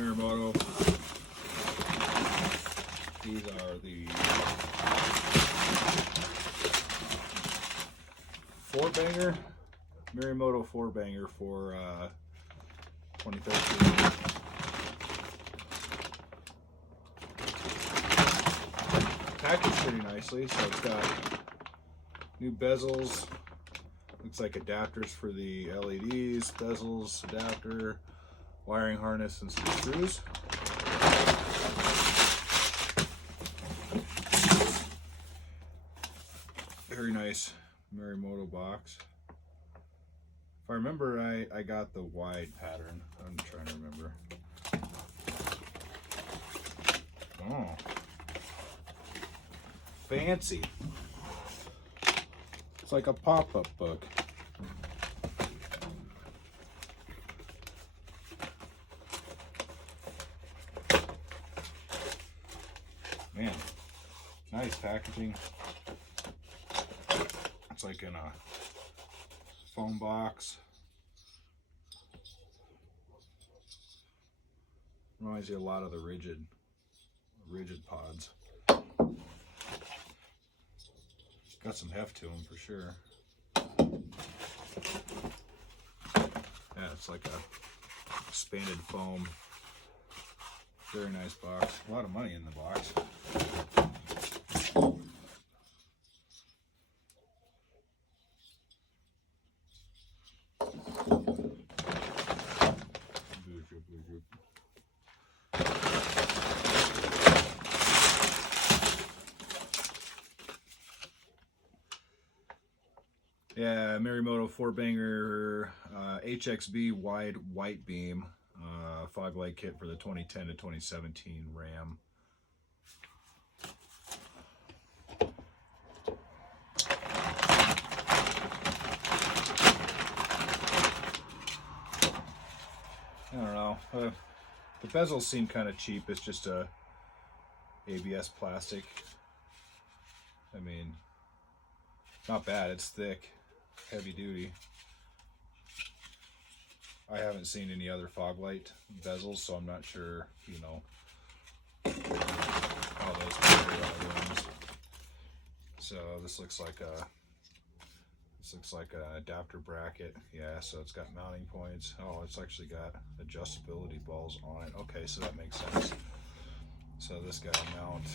Morimoto. These are the 4Banger, Morimoto 4Banger for 2013. Packaged pretty nicely, so it's got new bezels. Looks like adapters for the LEDs, bezels, adapter, wiring harness, and some screws. Very nice Morimoto box. If I remember, I got the wide pattern. I'm trying to remember. Oh, fancy. It's like a pop-up book. Man, nice packaging. It's like in a foam box. Reminds you a lot of the rigid pods. Got some heft to them for sure. Yeah, it's like a expanded foam. Very nice box. A lot of money in the box. Yeah, Morimoto 4Banger HXB wide white beam fog light kit for the 2010 to 2017 Ram. I don't know. The bezels seem kind of cheap. It's just a ABS plastic. I mean, not bad. It's thick, heavy duty. I haven't seen any other fog light bezels, so I'm not sure, you know, how those compare to other ones. So this looks like an adapter bracket. Yeah, so it's got mounting points. Oh, it's actually got adjustability balls on it. Okay, so that makes sense. So this guy mount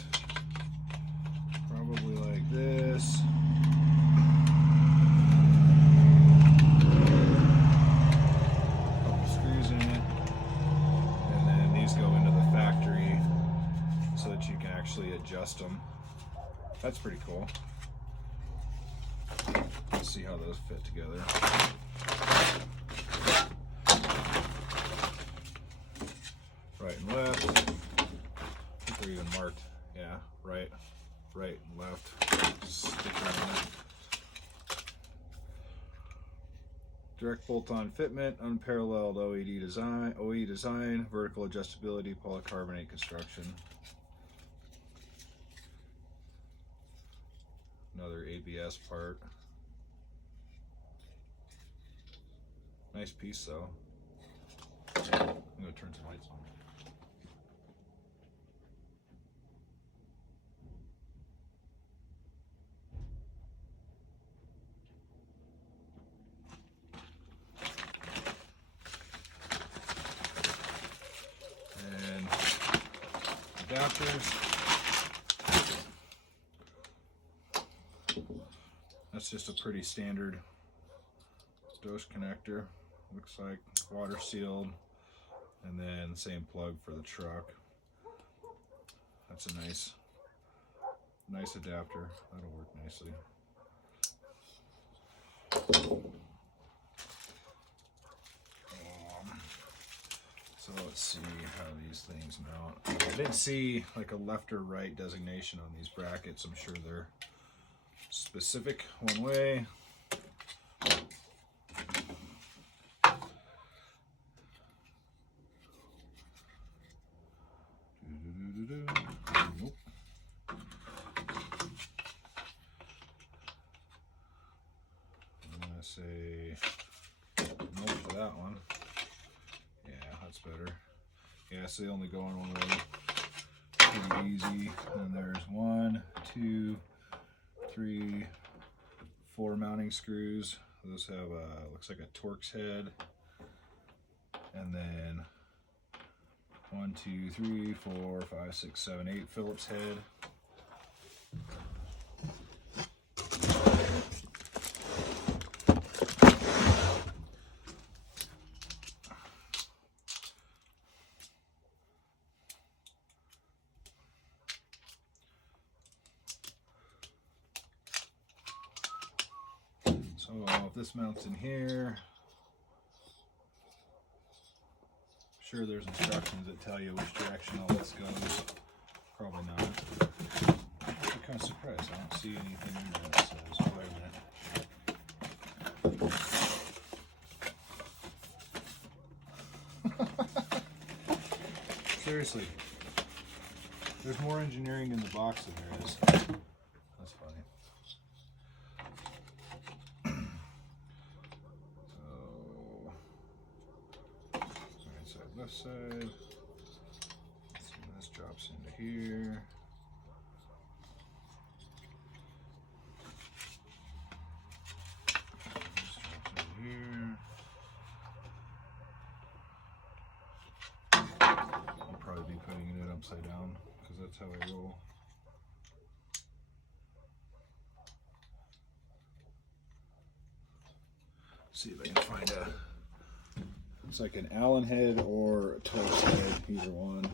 probably like this. Couple screws in it, and then these go into the factory so that you can actually adjust them. That's pretty cool. Let's see how those fit together. Right and left. I think they're even marked. Yeah, right and left. Sticker on it. Direct bolt-on fitment, unparalleled OE design, vertical adjustability, polycarbonate construction. Another ABS part. Nice piece though. I'm gonna turn some lights on. And adapters. That's just a pretty standard dose connector. Looks like water sealed, and then the same plug for the truck. That's a nice adapter. That'll work nicely. So let's see how these things mount. I didn't see like a left or right designation on these brackets. I'm sure they're specific one way. Nope. I'm gonna say no for that one. Yeah, that's better. Yeah, so they only go on one way. Pretty easy. And there's 1, 2, 3, 4 mounting screws. Those have looks like a Torx head. And then 1, 2, 3, 4, 5, 6, 7, 8 Phillips head. So if this mounts in here, I'm sure there's instructions that tell you which direction all this goes. Probably not. I'm kind of surprised. I don't see anything in there that says. Wait a minute. Seriously. There's more engineering in the box than there is. That's funny. Right side, left side. Let's see, this drops into here. This drops into here. I'll probably be putting it upside down because that's how I roll. See if I can find a. It's like an Allen head or a Torx head, either one.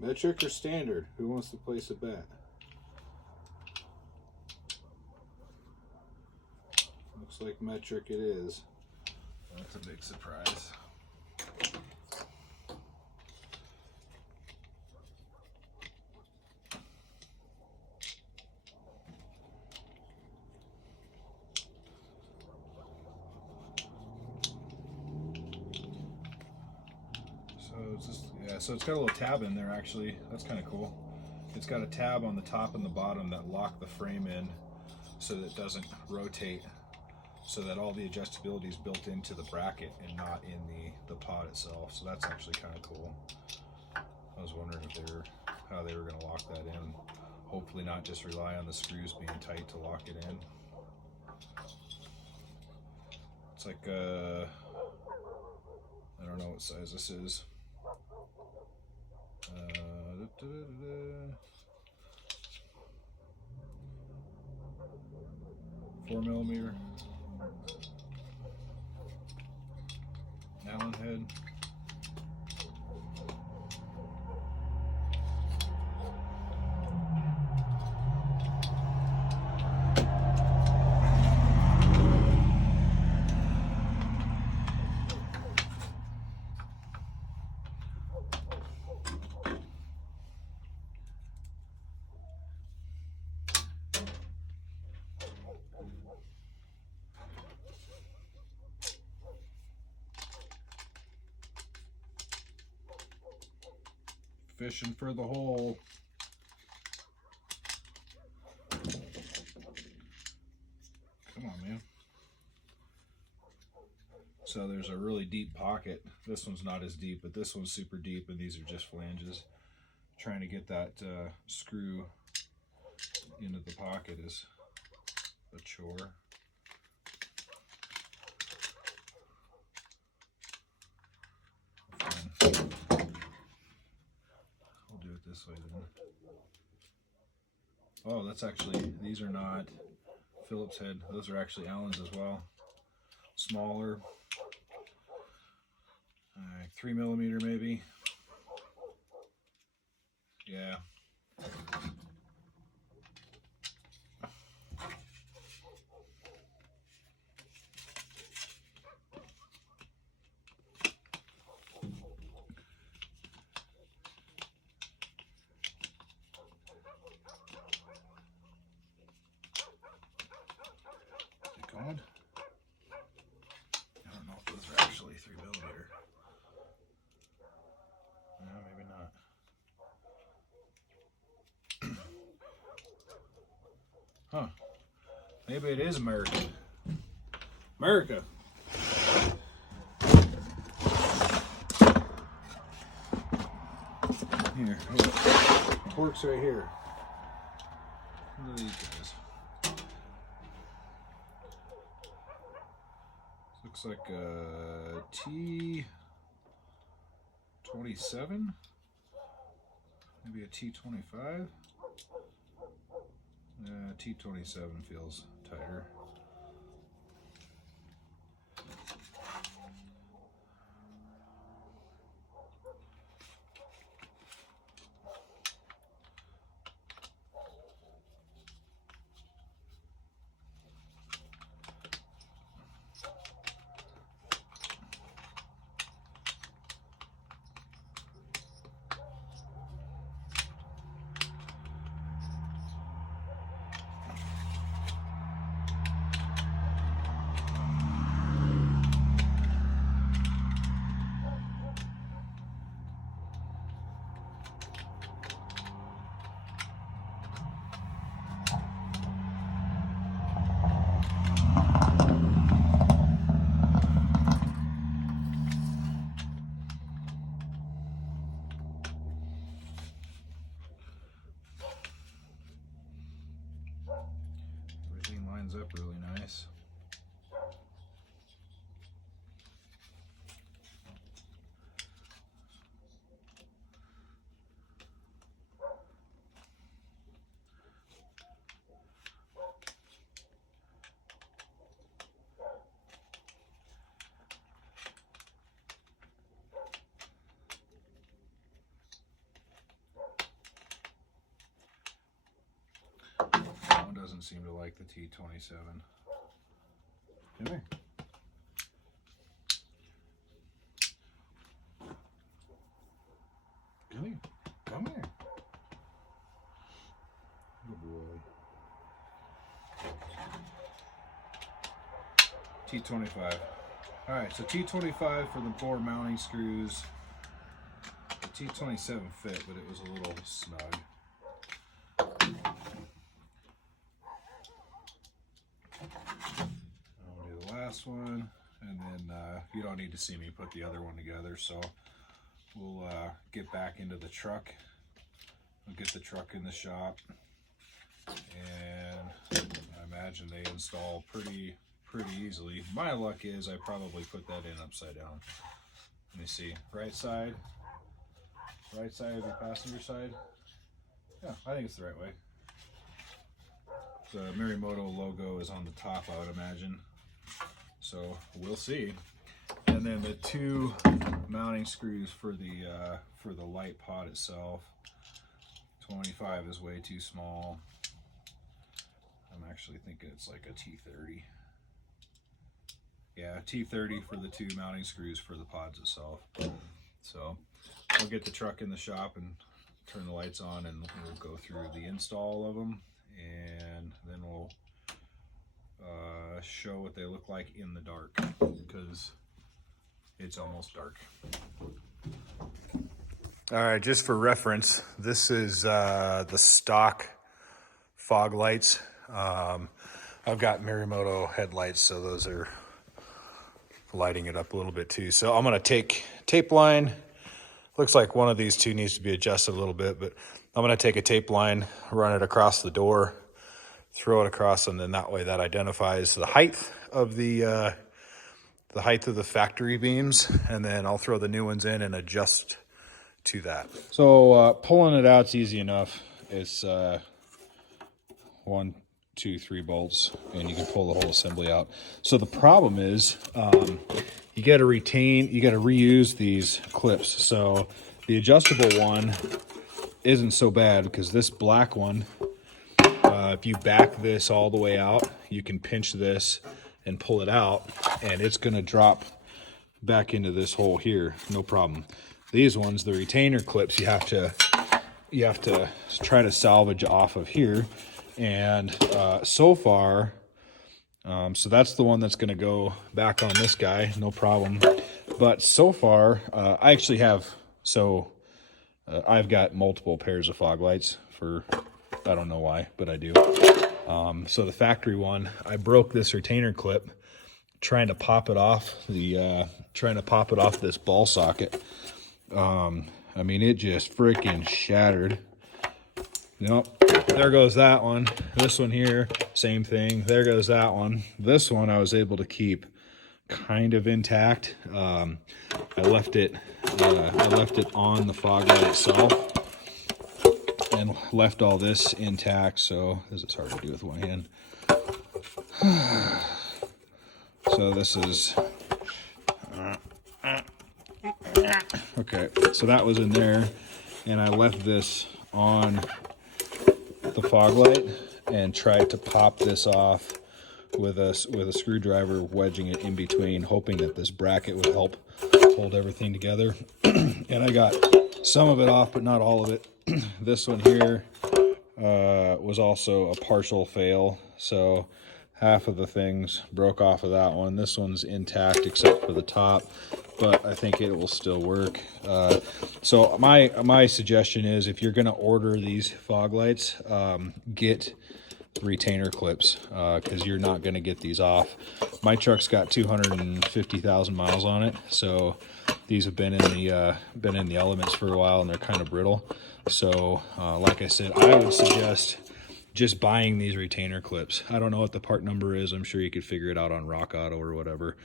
Metric or standard? Who wants to place a bet? Looks like metric it is. That's a big surprise. So it's got a little tab in there actually. That's kind of cool. It's got a tab on the top and the bottom that lock the frame in so that it doesn't rotate, so that all the adjustability is built into the bracket and not in the pod itself. So that's actually kind of cool. I was wondering if how they were going to lock that in. Hopefully not just rely on the screws being tight to lock it in. It's like I don't know what size this is. 4mm Allen head. Fishing for the hole. Come on, man. So there's a really deep pocket. This one's not as deep, but this one's super deep, and these are just flanges. Trying to get that screw into the pocket is a chore. This way then. Oh, that's actually, these are not Phillips head. Those are actually Allen's as well. Smaller. 3mm maybe. Yeah. God. I don't know if those are actually 3mm. No, maybe not. Huh. Maybe it is America. America. Here, pork's right here. What are these guys? Looks like a T27, maybe a T25. T27 feels tighter. Everything lines up really nice. Doesn't seem to like the T27. Come here. Come here. Come here. Good boy. T25. Alright, so T25 for the 4 mounting screws. The T27 fit, but it was a little snug. Last one, and then you don't need to see me put the other one together, so we'll get back into the truck. We'll get the truck in the shop, and I imagine they install pretty easily. My luck is I probably put that in upside down. Let me see, right side of your passenger side. Yeah, I think it's the right way. The Morimoto logo is on the top, I would imagine. So we'll see. And then the 2 mounting screws for the light pod itself. 25 is way too small. I'm actually thinking it's like a T30. Yeah, T30 for the 2 mounting screws for the pods itself. So we'll get the truck in the shop and turn the lights on, and we'll go through the install of them, and then we'll show what they look like in the dark, because it's almost dark. All right, just for reference, this is the stock fog lights. I've got Morimoto headlights, so those are lighting it up a little bit too. So I'm gonna take tape line. Looks like one of these two needs to be adjusted a little bit, but I'm gonna take a tape line, run it across the door, throw it across, and then that way that identifies the height of the factory beams, and then I'll throw the new ones in and adjust to that. So pulling it out's easy enough. It's 1, 2, 3 bolts, and you can pull the whole assembly out. So the problem is you got to reuse these clips. So the adjustable one isn't so bad, because this black one, if you back this all the way out, you can pinch this and pull it out, and it's going to drop back into this hole here, no problem. These ones, the retainer clips, you have to try to salvage off of here, and so far, so that's the one that's going to go back on this guy, no problem. But so far, I actually have, I've got multiple pairs of fog lights for, I don't know why, but I do. So the factory one, I broke this retainer clip trying to pop it off this ball socket. I mean, it just freaking shattered. Nope, there goes that one. This one here, same thing. There goes that one. This one I was able to keep kind of intact. I left it on the fog light itself and left all this intact. So this is hard to do with one hand. So this is okay. So that was in there, and I left this on the fog light and tried to pop this off with a screwdriver, wedging it in between, hoping that this bracket would help hold everything together. And I got some of it off, but not all of it. This one here was also a partial fail, so half of the things broke off of that one. This one's intact except for the top, but I think it will still work. So my suggestion is, if you're gonna order these fog lights, get retainer clips, because you're not gonna get these off. My truck's got 250,000 miles on it, so these have been in the elements for a while, and they're kind of brittle. So like I said, I would suggest just buying these retainer clips. I don't know what the part number is. I'm sure you could figure it out on Rock Auto or whatever.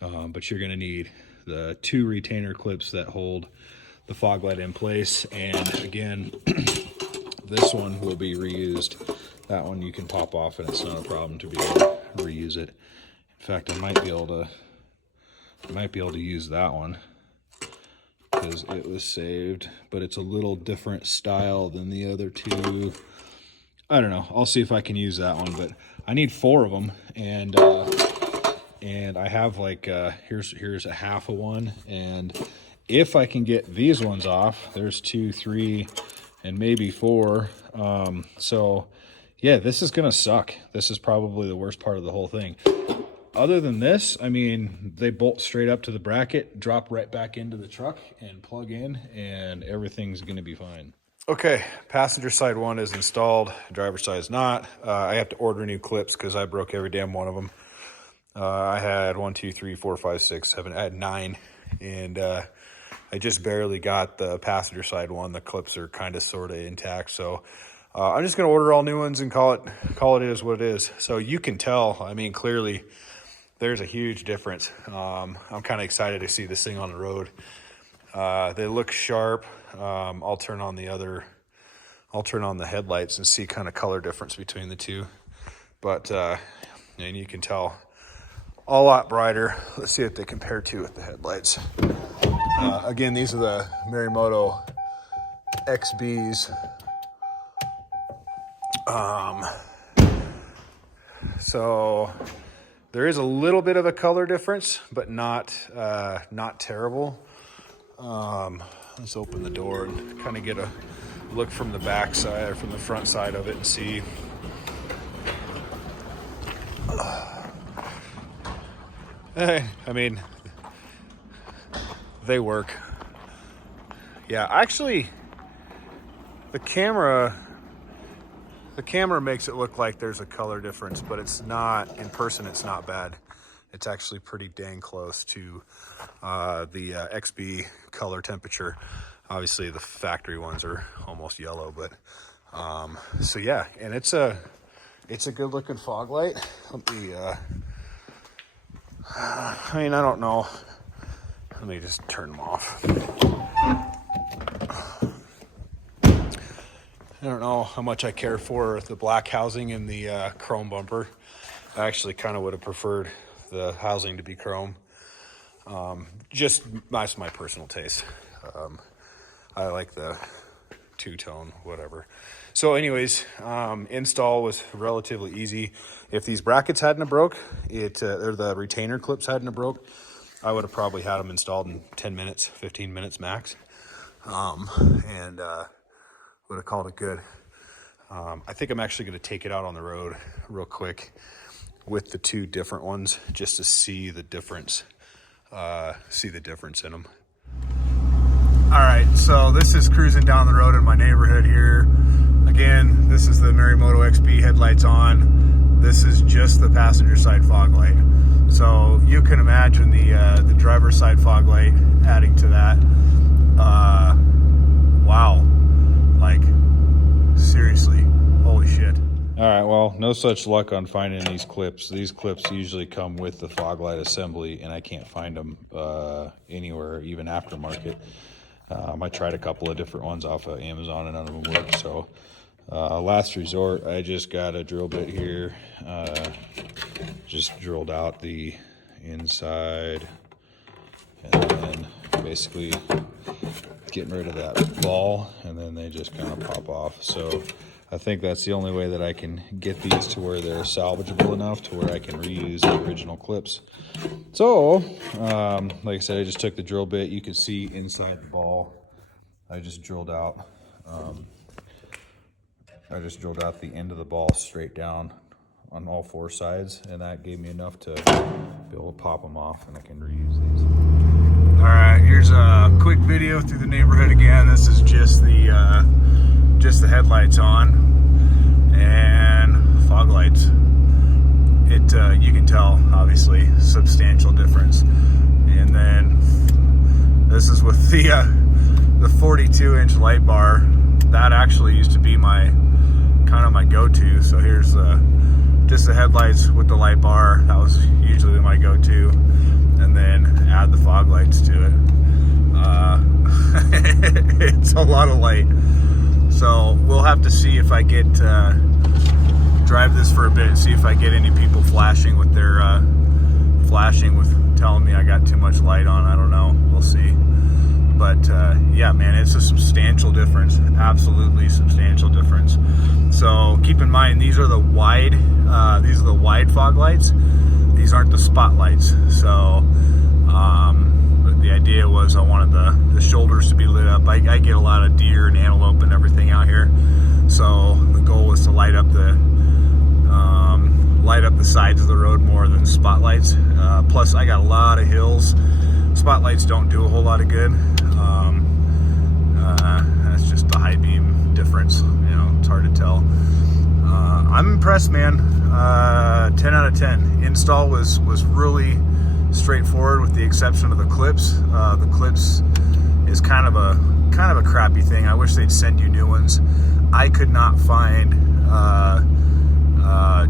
But you're gonna need the 2 retainer clips that hold the fog light in place. And again, this one will be reused. That one you can pop off and it's not a problem to be able to reuse it. In fact, I might be able to use that one because it was saved, but it's a little different style than the other 2. I don't know. I'll see if I can use that one, but I need 4 of them, and I have like here's a half of one, and if I can get these ones off, there's 2, 3, and maybe 4. So yeah, this is gonna suck. This is probably the worst part of the whole thing. Other than this, I mean, they bolt straight up to the bracket, drop right back into the truck, and plug in, and everything's gonna be fine. Okay, passenger side one is installed, driver side is not. I have to order new clips because I broke every damn one of them. I had 1, 2, 3, 4, 5, 6, 7, I had 9, and I just barely got the passenger side one. The clips are kind of sort of intact, so I'm just gonna order all new ones and call it is what it is. So you can tell, I mean, clearly there's a huge difference. I'm kind of excited to see this thing on the road. They look sharp. I'll turn on the headlights and see kind of color difference between the two, but and you can tell a lot brighter. Let's see what they compare to with the headlights. Again, these are the Morimoto HXBs. So there is a little bit of a color difference, but not terrible. Let's open the door and kind of get a look from the back side or from the front side of it and see. I mean, they work. Yeah, actually, the camera makes it look like there's a color difference, but it's not. In person, it's not bad. It's actually pretty dang close to the XB color temperature. Obviously, the factory ones are almost yellow, but so yeah, and it's a good looking fog light. Let me, I mean, I don't know. Let me just turn them off. I don't know how much I care for the black housing in the chrome bumper. I actually kind of would have preferred the housing to be chrome. Just that's my personal taste. I like the two-tone, whatever. So anyways, install was relatively easy. If these brackets hadn't have broke, or the retainer clips hadn't have broke, I would have probably had them installed in 10 minutes, 15 minutes max. And would have called it good. I think I'm actually going to take it out on the road real quick with the 2 different ones just to see the difference. In them. All right, so this is cruising down the road in my neighborhood here. I again, this is the Morimoto XB headlights on. This is just the passenger side fog light. So you can imagine the driver's side fog light adding to that. Wow. Like, seriously, holy shit. All right, well, no such luck on finding these clips. These clips usually come with the fog light assembly, and I can't find them anywhere, even aftermarket. I tried a couple of different ones off of Amazon, and none of them worked. So last resort, I just got a drill bit here. Just drilled out the inside, and then basically getting rid of that ball, and then they just kind of pop off. So I think that's the only way that I can get these to where they're salvageable enough to where I can reuse the original clips. So, like I said, I just took the drill bit. You can see inside the ball, I just drilled out the end of the ball straight down on all four sides, and that gave me enough to be able to pop them off, and I can reuse these. All right, here's a quick video through the neighborhood again. This is just the headlights on and fog lights. You can tell, obviously, substantial difference. And then this is with the 42-inch light bar. That actually used to be my go-to. So here's just the headlights with the light bar. That was usually my go-to. And then add the fog lights to it. It's a lot of light. So we'll have to see if I get drive this for a bit, see if I get any people flashing with their telling me I got too much light on. I don't know. We'll see. But yeah, man, it's a substantial difference. Absolutely substantial difference. So keep in mind, these are the wide fog lights. These aren't the spotlights. So the idea was I wanted the shoulders to be lit up. I get a lot of deer and antelope and everything out here. So the goal was to light up the sides of the road more than spotlights. Plus I got a lot of hills. Spotlights don't do a whole lot of good. That's just the high beam difference. You know, it's hard to tell. I'm impressed, man. 10 out of 10. Install was really straightforward with the exception of the clips. The clips is kind of a crappy thing. I wish they'd send you new ones. I could not find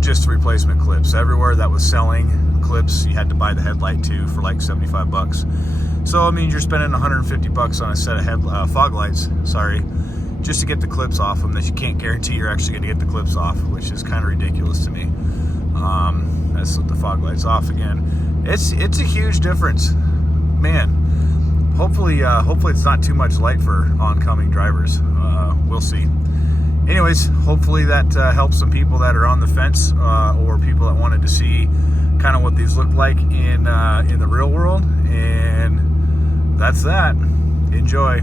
just replacement clips. Everywhere that was selling clips, you had to buy the headlight too for like 75 bucks. So I mean, you're spending 150 bucks on a set of fog lights, just to get the clips off them that you can't guarantee you're actually going to get the clips off, which is kind of ridiculous to me. Let's let the fog lights off again. It's a huge difference, man. Hopefully it's not too much light for oncoming drivers. We'll see. Anyways, hopefully that helps some people that are on the fence or people that wanted to see kind of what these look like in the real world. And that's that. Enjoy.